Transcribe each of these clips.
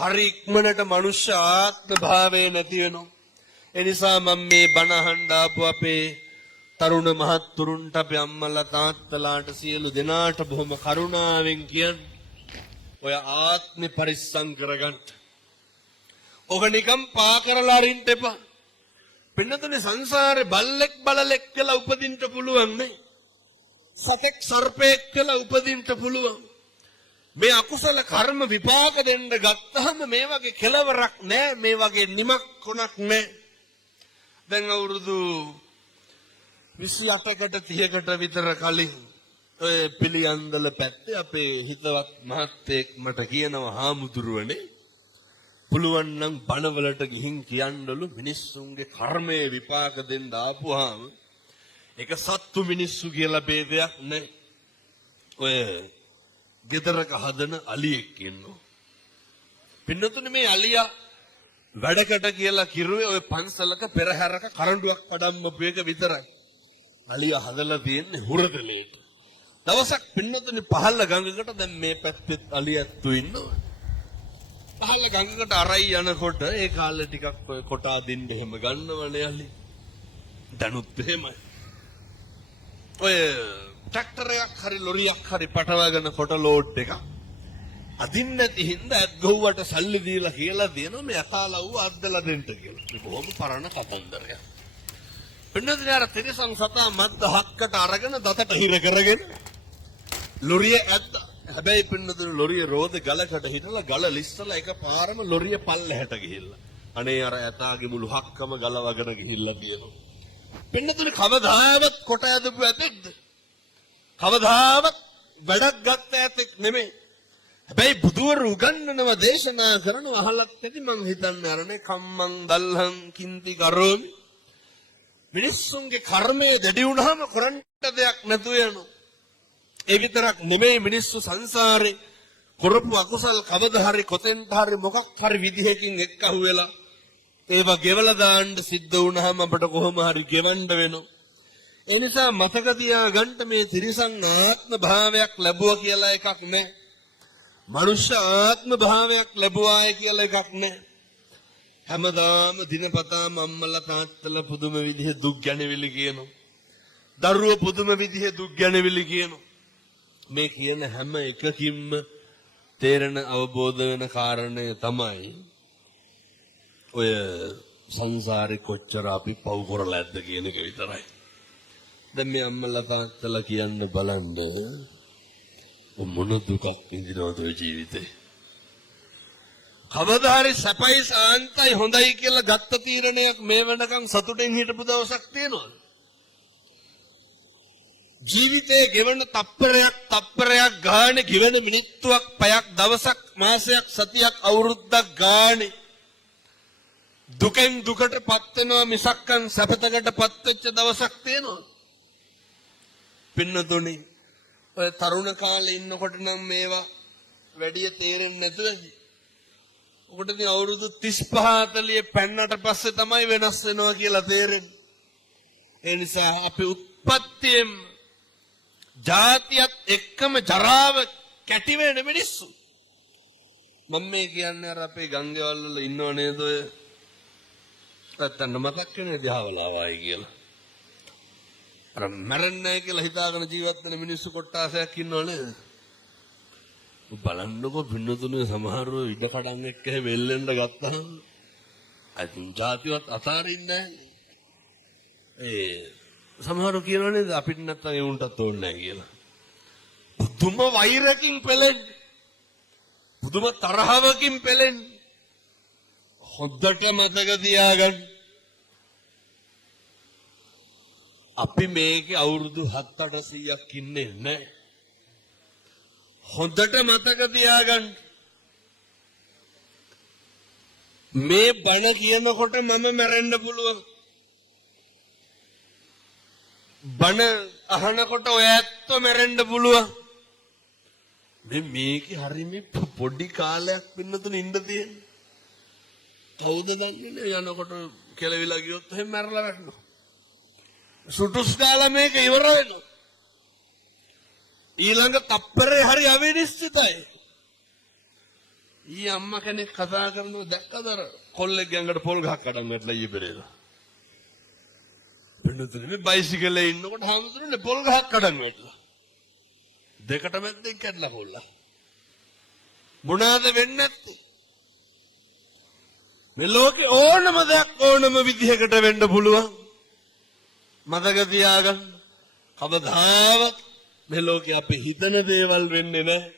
හරි ඉක්මනට මනුෂ්‍ය ආත්ම භාවය නැති වෙනවා. ඒ නිසා මම මේ බණ අහන්න ආපු අපේ තරුණ මහත්තුරුන්ට අපේ අම්මලා තාත්තලාට සියලු දෙනාට බොහොම කරුණාවෙන් කියන්නේ ඔය ආත්මේ පරිස්සම් කරගන්න. ඔක නිකම් පා කරලා අරින්න එපා. පින්නතුනේ සංසාරේ බල්ලෙක් බලලෙක් කියලා උපදින්න පුළුවන් නේ. සතෙක් සර්පෙක් කියලා උපදින්න පුළුවන්. මේ අකුසල කර්ම විපාක දෙන්න ගත්තහම මේ වගේ කෙලවරක් නැහැ, මේ වගේ නිමක් කොනක් නැහැ. දැන් අවුරුදු 28කට 30කට විතර කලින් ඔය පිළියන්දල පැත්තේ අපේ හිතවත් මහත්තයෙක් මට කියනවා හාමුදුරුවනේ පුළුවන් නම් බණවලට ගිහින් කියන්නලු මිනිස්සුන්ගේ කර්මයේ විපාක දෙන්න ආපුවාම ඒක සත්තු මිනිස්සු කියලා ભેදයක් නැහැ. ඔය ගෙදරක හදන අලියෙක් ඉන්නවා. පින්නතුනේ මේ අලියා වැඩකට කියලා කිරුවේ ඔය පන්සලක පෙරහැරක කරඬුවක් පඩම්මපු එක විතරයි. අලියා හදලා තියෙන්නේ හුරතලේට. දවසක් පින්නතුනේ පහළ ගඟකට දැන් මේ පැත්තෙත් අලියත්තු ඉන්නවා. පහළ ගඟකට අරයි යනකොට ඒ කාලේ ටිකක් ඔය කොටා දෙන්න එහෙම ගන්නවනේ අලි. දනුත් එහෙමයි. ඔය ට්‍රැක්ටරයක් හරි ලොරියක් හරි පටවගෙන කොට ලෝඩ් එක අදින්න නැති හින්දා ඇත්ගොව්වට සල්ලි දීලා කියලා දෙනවා මේ අතාලව්ව අද්දලා දෙන්න කියලා. මේ බොහොම පරණ කතන්දරයක්. පින්නතුනේ අර තිරසං සතා මද්ද හක්කට අරගෙන දතට හිර කරගෙන ලොරිය ඇද්ද. හැබැයි පින්නතුනේ ලොරිය රෝද ගලකට හිටලා ගල ලිස්සලා එකපාරම ලොරිය පල්ලෙහාට ගිහිල්ලා. අනේ අර ඇතාගේ මුළු හක්කම ගලවගෙන ගිහිල්ලා තියෙනවා. පින්නතුනේ කවදාවත් කොට ඇදපු ඇතෙක්ද? කවදාවත් වැඩක් ගත්ත ඇතෙක් නෙමෙයි. හැබැයි බුදුවරු උගන්වනවා දේශනා කරනවා අහලත් ඇති මං හිතන්නේ අරනේ කම්මං දල්හං කිංති කරෝමි. මිනිස්සුන්ගේ කර්මය දැඩි වුණාම කරන්න දෙයක් නැතු වෙනවා. ඒ විතරක් නෙමෙයි මිනිස්සු සංසාරේ කරපු අකුසල් කවදා හරි කොතෙන්ට හරි මොකක් හරි විදිහකින් එක්කහුව වෙලා ඒවා ගෙවලා දාන්න සිද්ධ වුණාම අපට කොහොම හරි ගෙවන්න වෙනවා. ඒ නිසා මතක තියාගන්න මේ තිරිසන් ආත්ම භාවයක් ලැබුවා කියලා එකක් නැහැ. මනුෂ්‍ය ආත්ම භාවයක් ලැබුවායි කියලා එකක් නැහැ. හැමදාම දිනපතාම අම්මලා තාත්තලා පුදුම විදිහේ දුක් ගැනවිලි කියනවා. දරුවෝ පුදුම විදිහේ දුක් ගැනවිලි කියනවා. මේ කියන හැම එකකින්ම තේරෙන අවබෝධ වෙන කාරණය තමයි ඔය සංසාරේ කොච්චර අපි පව් කරලා ඇද්ද කියන එක විතරයි. දැන් මේ අම්මලා තාත්තලා කියන්න බලන්න මොන දුකක් විඳිනවද ඔය ජීවිතේ. කවදා හරි සැපයි සාන්තයි හොඳයි කියලා ගත්ත තීරණයක් මේ වෙනකන් සතුටෙන් හිටපු දවසක් තියෙනවද? ජීවිතේ ගෙවන තප්පරයක් ගානේ ගෙවන මිනිත්තුවක් පැයක් දවසක් මාසයක් සතියක් අවුරුද්දක් ගානේ දුකෙන් දුකටපත් වෙනවා මිසක්කන් සැපතකටපත් වෙච්ච දවසක් තියෙනවද? පින්නතුනි ඔය තරුණ කාලේ ඉන්නකොට නම් මේවා වැඩි තේරෙන්නේ නැතුව ඇති. ඔකට ඉතින් අවුරුදු 35 40 පෙන්නට පස්සේ තමයි වෙනස් වෙනවා කියලා තේරෙන්නේ. ඒ නිසා අපි උත්පත්තියෙන් ජාතියත් එක්කම ජරාව කැටි වෙන මිනිස්සු. මම මේ කියන්නේ අර අපේ ගංගේවල් වල ඉන්නව නේද ඔය නැත්තම් මතක් වෙන්නේ දිහාවලාවයි කියලා. අර මරන්නේ කියලා හිතාගෙන ජීවත් වෙන මිනිස්සු කොට්ටාසයක් ඉන්නව නේද? බලන්නකො පින්නතුනේ සමහරව ඉඩ කඩන් එක්ක වෙල්ලෙන්න ගත්තාම අතින් ජාතිවත් අතාරින්නේ නැහැ. සමහරව කියනවා නේද අපිට නැත්තම් ඒ උන්ටත් ඕනේ නැහැ කියලා. පුදුම වෛරකින් පෙළෙන්නේ. පුදුම තරහවකින් පෙළෙන්නේ. හොද්දට මතක තියාගන්න. අපි මේකේ අවුරුදු 7-800ක් ඉන්නේ නැහැ. හොඳට මතක තියාගන්න. මේ බණ කියනකොට මම මැරෙන්න පුළුවන්. බණ අහනකොට ඔය ඇත්ත මැරෙන්න පුළුවන්. මේකේ හරියම පොඩි කාලයක් පින්නතුන ඉන්න තියෙන්නේ. කවුද දන්නේ නේ යනකොට කෙලවිලා ගියොත් එහෙම මැරලා වැටෙනවා. සුටුස් දාලා මේක ඉවර වෙනවා. ඊළඟ තප්පරේ හරි අවිනිශ්චිතයි. ඊ අම්මා කෙනෙක් කතා කරනවා දැක්කද අර කොල්ලෙක් ඇඟට පොල් ගහක් අඩන් වැටලා ඊ පෙරේද. පින්නතුනේ මේ බයිසිකලේ ඉන්නකොට හැමතුනේ පොල් ගහක් අඩන් වැටලා. දෙකට මැද්දෙන් කැඩලා පොල්ලා. මොනවාද වෙන්නේ නැත්තේ? මේ ලෝකේ ඕනම දෙයක් ඕනම විදිහකට වෙන්න පුළුවන්. මතක තියාගන්න. කවදාවත් මේ ලෝකේ අපි හිතන දේවල් වෙන්නේ නැහැ.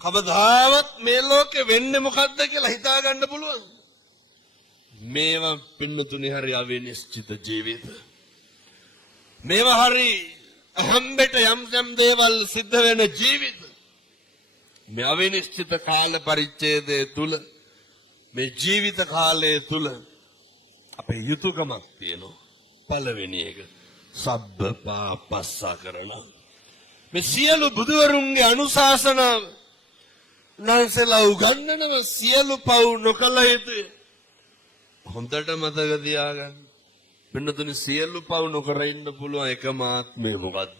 කවදාවත් මේ ලෝකේ වෙන්නේ මොකද්ද කියලා හිතා ගන්න පුළුවන්. මේවා පින්නතුනේ හරි අවිනිශ්චිත ජීවිත. මේවා හරි අහම්බෙට යම් දේවල් සිද්ධ වෙන ජීවිත. මේ අවිනිශ්චිත කාල පරිච්ඡේදය තුල මේ ජීවිත කාලය තුල අපේ යුතුයකමක් තියෙනවා. පළවෙනි එක සබ්බ පාපස්සා කරන මේ සියලු බුදුවරුන්ගේ අනුශාසනාව නැසලා උගන්වනව සියලු පව් නොකළ යුතුය. හොඳට මතක තියාගන්න. පින්නතුනි සියලු පව් නොකර ඉන්න පුළුවන් එකම ආත්මය මොකද්ද?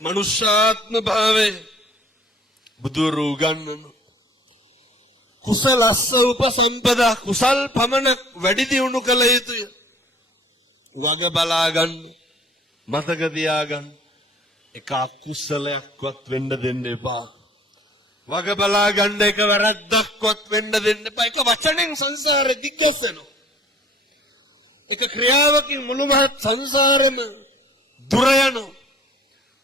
මනුෂ්‍යාත්ම භාවය බුදුවරු උගන්වන කුසලස්ස උපසම්පදා කුසල් පමණක් වැඩි දියුණු කළ යුතුය. වග බලා ගන්න මතක තියාගන්න. එක අකුසලයක්වත් වෙන්න දෙන්න එපා. වග බලා ගන්න එක වැරද්දක්වත් වෙන්න දෙන්න එපා. එක වචනෙන් සංසාරෙ දිග්ගැස්සෙනවා. එක ක්‍රියාවකින් මුළු මහත් සංසාරෙම දුර යනවා.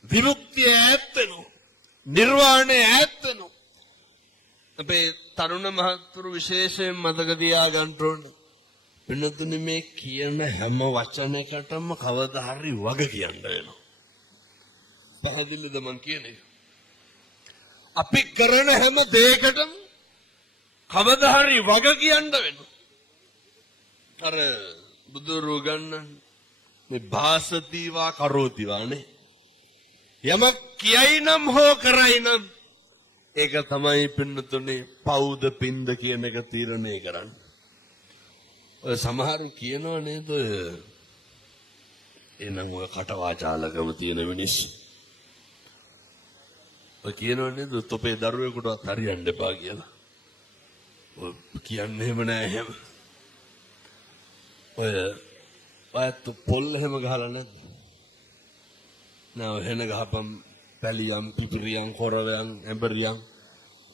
විමුක්තිය ඈත් වෙනවා. නිර්වාණය ඈත් වෙනවා. අපේ තරුණ මහත්තුරු විශේෂයෙන් මතක තියාගන්න ඕනේ. වෙනතුනි මේ කියන හැම වචනයකටම කවදා හරි වග කියන්න වෙනවා. පැහැදිලිද මං කියන්නේ? අපි කරන හැම දෙයකටම කවදා හරි වග කියන්න වෙනවා. අර බුදුරු ගන්නන් මේ භාසතිවා කරෝතිවා නේ. යමක් කියයි නම් හෝ කරයි නම් ඒක තමයි පින්නතුනේ පෞද පින්ද කියන එක තීරණය කරන්නේ. ඔය සමහරු කියනවා නේද ඔය එනම් ඔය කටවාචාලකම තියෙන මිනිස්සු. ඔය කියනවා නේද තොපේ දරුවෙකුටවත් හරියන්න එපා කියලා. ඔය කියන්නේ එහෙම නෑ එහෙම. ඔය ඔයත් පොල් එහෙම ගහලා නැද්ද? නෑ එහෙන ගහපම් පැලියම් පිපිරියම් කොරවයන් ඇඹරියම්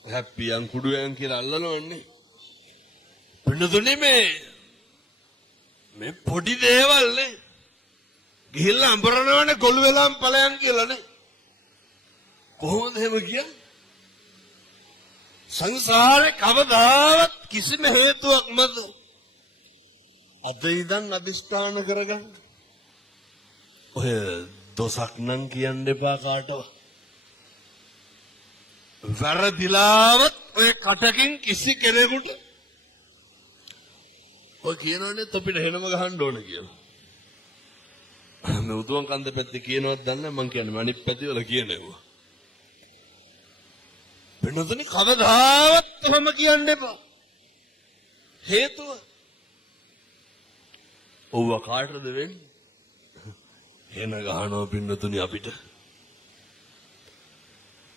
හැප්පියම් කුඩුයන් කියලා අල්ලනවන්නේ. පින්නතුනේ මේ පොඩි දේවල් නේ. ගිහිල්ලා අඹරනවනේ ගොළු වෙලාම් ඵලයන් කියලා නේ. කොහොමද එහෙම කියන්නේ? සංසාරේ කවදාවත් කිසිම හේතුවක් මත අද ඉඳන් අදිස්ථාන කරගන්න. ඔය දොසක් නම් කියන්න එපා කාටවත්. වැරදිලාවත් ඔය කටකින් කිසි කෙනෙකුට ඔය කියනවනේ තොපිට හෙනම ගහන්න ඕන කියලා. මේ උතුම් කන්ද පැත්තේ කියනවත් දන්නේ මං කියන්නේ අනිත් පැත්තේ වල කියනවා. වෙනතුනි කවදාවත් එහෙම කියන්න එපා. හේතුව ඔව්ව කාටද වෙන්නේ? හෙන ගහනවා පින්නතුනි අපිට.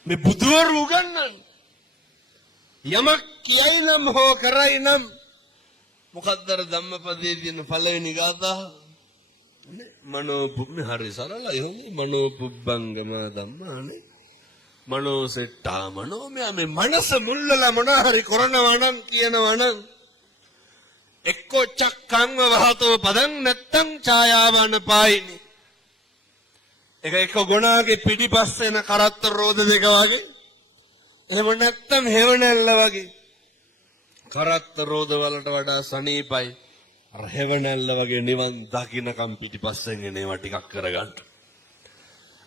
මේ බුදුවරු උගන්වන්නේ යමක් කියයි නම් හෝ කරයි නම් මොකක්ද අර ධම්මපදයේ තියෙන පළවෙනි ගාථාව? මනෝ හරි සරලයි හොඳයි. මනෝ පුබ්බංගම ධම්මානේ මනෝ සෙට්ටා මනෝ මේ මනස මුල්ලලා මොන හරි කරනවා නම් කියනවා නම් එක්කෝ චක්කං වහතෝ පදං නැත්තං ඡායාවන පායිනේ. එක ගොනාගේ පිටිපස්සෙන කරත්ත රෝද දෙක වගේ. එහෙම නැත්තම් හෙවණැල්ල වගේ. කරත්ත රෝද වලට වඩා සනීපයි අර හෙවණැල්ල වගේ නිවන් දකින්නකම් පිටිපස්සෙන් එන ඒවා ටිකක් කරගන්න.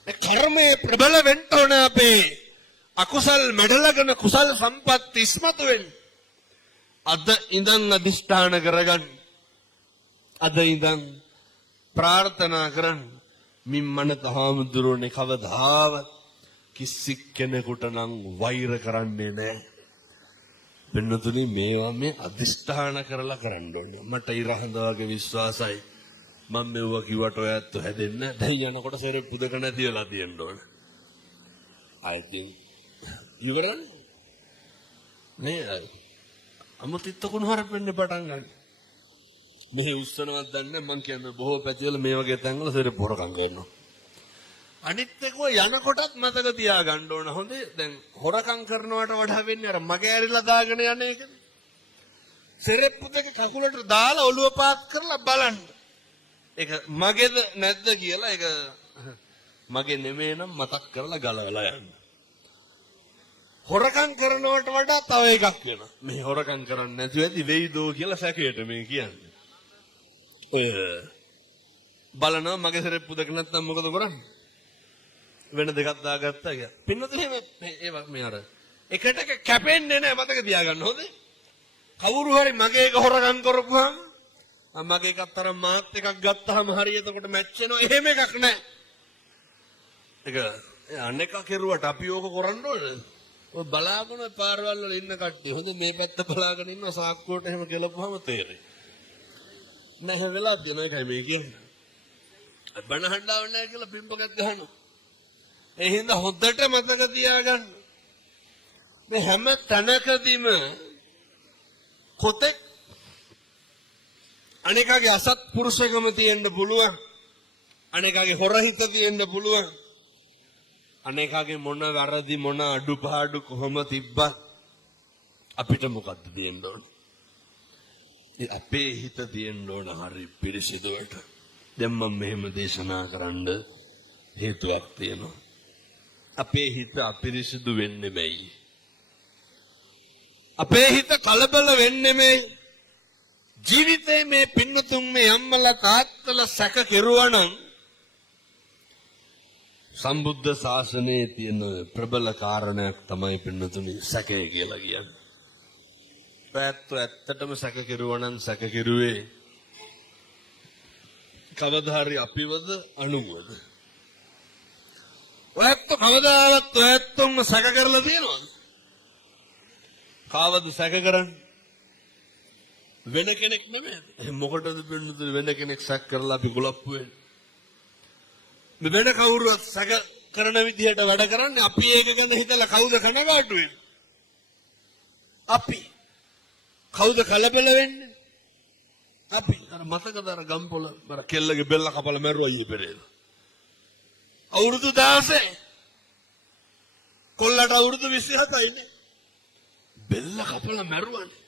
මේ කර්මයේ ප්‍රබල වෙන්න ඕන අපේ අකුසල් මැඩලගෙන කුසල් සම්පත් ඉස්මතු වෙන්න. අද ඉඳන් අදිෂ්ඨාන කරගන්න. අද ඉඳන් ප්‍රාර්ථනා කරන්න. මිම්මන තහාමුදුරනේ කවදාවත් කිසි කෙනෙකුට නම් වෛර කරන්නේ නැහැ. වෙනතුනි මේවා මේ අදිෂ්ඨාන කරලා කරන්න ඕනේ. මට ඉරහඳ වගේ විශ්වාසයි. මම මෙව්ව කිව්වට ඔයත් හැදෙන්න. දැන් යනකොට සෙරෙප්පු දෙක නැති වෙලා තියෙන්න ඕනේ. I think ඉවරනේ. නේද? අමුතිත්ත කුණුහරුප වෙන්න පටන් ගන්න. මේ උස්සනවත් දන්නේ මං කියන්නේ බොහෝ පැතිවල මේ වගේ තැන්වල සෙරප්පු හොරකම් කරනවා. අනිත් එක යනකොටත් මතක තියාගන්න ඕන. හොඳේ දැන් හොරකම් කරනවට වඩා වෙන්නේ අර මගේ ඇරිලා දාගෙන යන එකනේ. සෙරප්පු දෙක කකුලට දාලා ඔළුව පාත් කරලා බලන්න. ඒක මගේද නැද්ද කියලා ඒක මගේ නෙමෙයි නම් මතක් කරලා ගලවලා යන්න. හොරකම් කරනවට වඩා තව එකක් වෙනවා. මේ හොරකම් කරන්නේ නැතුව ඇති වෙයිදෝ කියලා සැකයට මේ කියන්නේ. ඔය බලනවා මගේ සෙරප්පු දෙක නැත්තම් මොකද කරන්නේ? වෙන දෙකක් දාගත්තා කියලා. පින්නත් එහෙම ඒවා මේ අර එකට එක කැපෙන්නේ නැහැ මතක තියාගන්න හොඳේ. කවුරු හරි මගේ එක හොරගම් කරපුවාම මගේ එකත් අර මාත් එකක් ගත්තාම හරි එතකොට මැච් වෙනවා. එහෙම එකක් නැහැ. ඒක අනේක කෙරුවට අපි ඕක කරන්න ඕනේ. ඔය බලාගෙන පාරවල් වල ඉන්න කට්ටිය හොඳ මේ පැත්ත බලාගෙන ඉන්න සාක්කුවට එහෙම ගෙලපුවාම තේරෙයි. නැහැ වෙලා තියෙන එකයි මේ කියන්නේ. බණ හඬාව නැහැ කියලා පිම්පකක් ගහනවා. ඒ හින්දා හොද්දට මතක තියාගන්න. මේ හැම තැනකදීම කොතෙක් අනේකගේ අසත්පුරුෂකම තියෙන්න පුළුවන්. අනේකගේ හොරහිත තියෙන්න පුළුවන්. අනේකගේ මොන වැරදි මොන අඩුපාඩු කොහොම තිබ්බත් අපිට මොකද්ද දෙන්න ඕන? අපේ හිත තියෙන්න ඕන හරි පිරිසිදුවට. දැන් මම මෙහෙම දේශනා කරන්න හේතුවක් තියෙනවා. අපේ හිත අපිරිසිදු වෙන්නේ නැයි. අපේ හිත කලබල වෙන්නේ මේ ජීවිතේ මේ පින්නතුන් මේ අම්මලා තාත්තලා සැක කෙරුවනම් සම්බුද්ධ ශාසනයේ තියෙන ප්‍රබල කාරණයක් තමයි පින්නතුනි සැකය කියලා කියන්නේ. ඇත්තටම සැක කෙරුවනම් සැක කෙරුවේ කවදා හරි අපිවද අනුවද? ඔයත් කවදාවත් ඔයත්ම සැක කරලා තියෙනවද? කාවද සැක කරන්නේ? වෙන කෙනෙක් නෙමෙයි. මොකටද පින්නතුනි වෙන කෙනෙක් සැක කරලා අපි ගොලප්පු වෙන්නේ? වෙන කවුරුත් සැක කරන විදිහට වැඩ කරන්නේ අපි ඒක ගැන හිතලා කවුද කනගාටු වෙන්නේ? අපි. කවුද කලබල වෙන්නේ? අපි. අර මතකද අර ගම්පොළ අර කෙල්ලගේ බෙල්ල කපලා මැරුවා ඊයේ පෙරේද? අවුරුදු 16. කොල්ලට අවුරුදු 27යි නේ. බෙල්ල කපලා මැරුවානේ.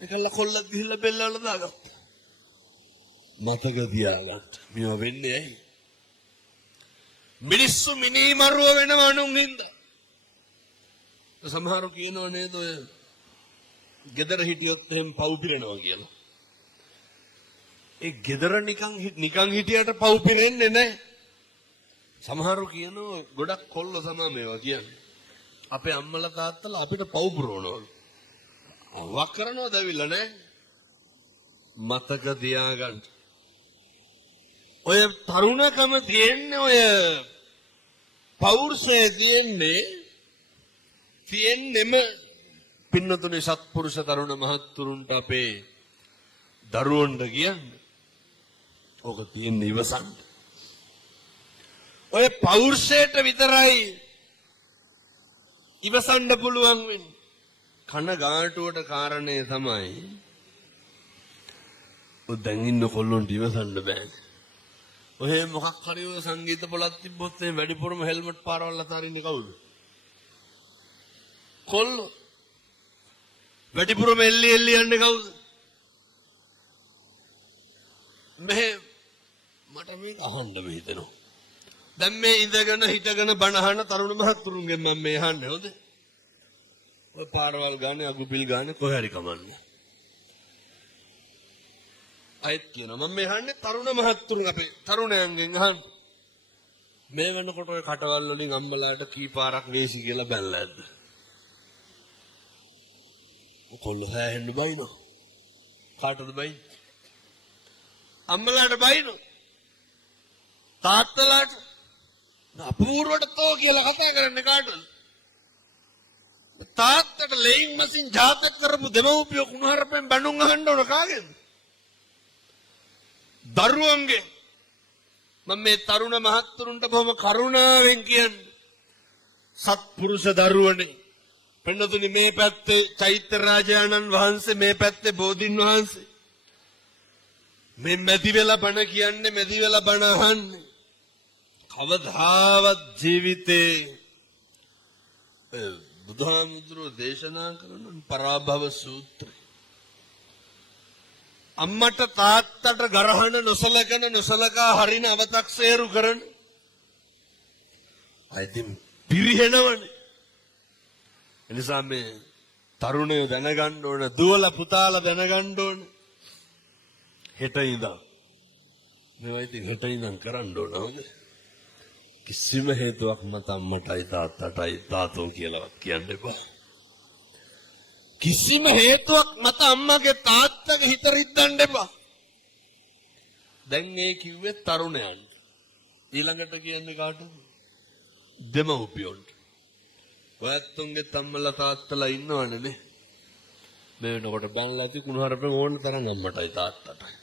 ඒකල්ල කොල්ල ගිහිල්ලා බෙල්ල වල දාගත්තා. මතක තියාගන්න. මේව වෙන්නේ ඇයි? මිනිස්සු මිනිමරුව වෙනව අනුන් හින්දා. සමහරව කියනව නේද ඔය ගෙදර හිටියොත් එහෙම පව් පිරෙනවා කියලා. ඒ ගෙදර නිකන් හිටියට පව් පිරෙන්නේ නැහැ. සමහරව කියනවා ගොඩක් කොල්ල සමා මේවා කියන්නේ. අපේ අම්මලා තාත්තලා අපිට පව් පුරවනවා. වක් කරනවද ඇවිල්ලා නැහැ. මතක තියාගන්න. ඔය තරුණකම තියෙන්නේ ඔය පෞරුෂය තියෙන්නෙම පින්නතුනේ සත්පුරුෂ තරුණ මහත්තුරුන්ට අපේ දරුවන්ට කියන්නේ. ඔක තියෙන්නේ ඉවසන්න. ඔය පෞරුෂයට විතරයි ඉවසන්න පුළුවන් වෙන්නේ. කනගාටුවට කාරණේ තමයි ඔය දැන් ඉන්න කොල්ලොන්ට ඉවසන්න බෑ. ඔය මොකක් හරි ඔය සංගීත පොලක් තිබ්බොත් මේ වැඩිපුරම හෙල්මට් පාරවල් අතරින්නේ කවුද? කොල්ලෝ. වැඩිපුරම එල්ලි යන්නේ කවුද? මට මේක අහන්න හිතෙනවා. දැන් මේ ඉඳගෙන හිටගෙන බණ අහන තරුණ මහත්තුරුන්ගෙන් මම මේ අහන්නේ හොඳ. ඔය පාරවල් ගානේ අගුපිල් ගානේ කොහේ හරි කමන්නේ. අයත් කියනවා මම මේ අහන්නේ තරුණ මහත්තුරුන් අපේ තරුණයන්ගෙන් අහන්නේ. මේ වෙනකොට ඔය කටවල් වලින් අම්මලාට කී පාරක් වේසි කියලා බැලලා ඇද්ද? කොල්ල හැහෙන්න බයිනෝ. කාටද බයි? අම්මලාට බයිනෝ. තාත්තලාට අපූර්වට තෝ කියලා කතා කරන්නේ කාටද? තාත්තට ලේයින් මසින් ජාතක කරපු දෙමව්පියෝ කුණහරුපෙන් බණුන් අහන්න ඕන කාගෙන්ද? දරුවන්ගේ. මම මේ තරුණ මහත්තුරුන්ට බොහොම කරුණාවෙන් කියන්නේ සත්පුරුෂ දරුවනේ පින්නතුනි මේ පැත්තේ චෛත්‍ය රාජානන් වහන්සේ මේ පැත්තේ බෝධින් වහන්සේ මේ මැදි වෙලා බණ කියන්නේ මැදි වෙලා බණ අහන්නේ කවදාවත් ජීවිතේ බුදුහාමුදුරුවෝ දේශනා කරන පරාභව සූත්‍රය අම්මට තාත්තට ගරහන නොසලකා හරින අවතක්සේරු කරන අයිතින් පිරිහෙනවනේ එනිසා මේ තරුණයෝ දැනගන්න ඕන දුවල පුතාලා දැනගන්න ඕන හෙට ඉඳන් මේවා ඉතින් හෙට ඉඳන් කරන්න ඕන හොඳ කිසිම හේතුවක් මත අම්මටයි තාත්තටයි තාතෝ කියලාවත් කියන්න එපා කිසිම හේතුවක් මත අම්මගේ තාත්තගේ හිත රිද්දන්න එපා දැන් මේ කිව්වේ තරුණයන්ට ඊළඟට කියන්නේ කාටද දෙමව්පියන්ට ඔයත්තුන්ගේ තම්මලා තාත්තලා ඉන්නවනේ නේ මේ වෙනකොට බැලලා ඇති කුණුහරුපෙන් ඕන තරම් අම්මටයි තාත්තටයි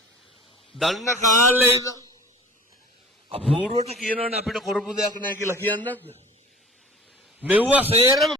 දන්න කාලේ ඉඳන් අපූර්වට කියනවනේ අපිට කරපු දෙයක් නැහැ කියලා කියන්නත් මෙව්වා සේරම